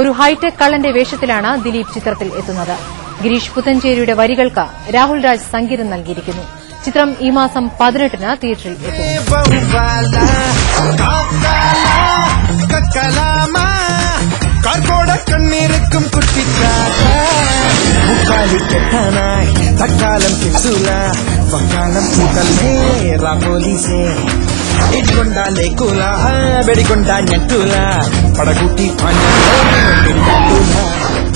ഒരു ഹൈടെക് കള്ളന്റെ വേഷത്തിലാണ് ദിലീപ് ചിത്രത്തിൽ എത്തുന്നത്. ഗിരീഷ് പുത്തഞ്ചേരിയുടെ വരികൾക്ക് രാഹുൽ രാജ് സംഗീതം നൽകിയിരിക്കുന്നു. ചിത്രം ഈ മാസം 18-ന് തിയേറ്ററിൽ എത്തും. തക്കാലം വക്കാലം പോലീസേ ഇടുകൊണ്ടാലേ കൂല വെടികൊണ്ടാ ഞെട്ടൂല പടകൂട്ടി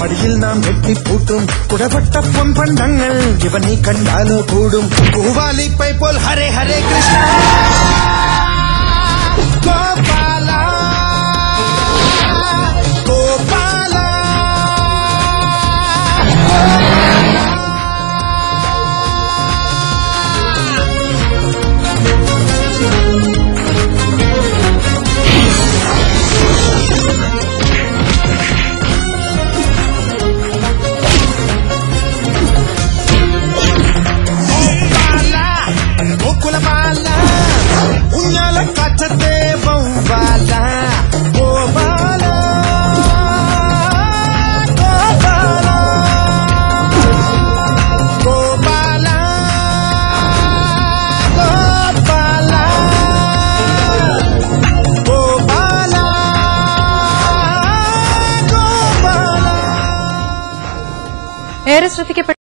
പടിയിൽ നാം കെട്ടിപ്പൂട്ടും കുടപെട്ട പൊൻപണ്ടങ്ങൾ ഇവനീ കണ്ടാലോ കൂടും പൂവാലിപ്പൈ പോൽ ഹരേ ഹരേ കൃഷ്ണ ഗോപാല ഗോപാല ഏറെ ശ്രദ്ധിക്കപ്പെട്ട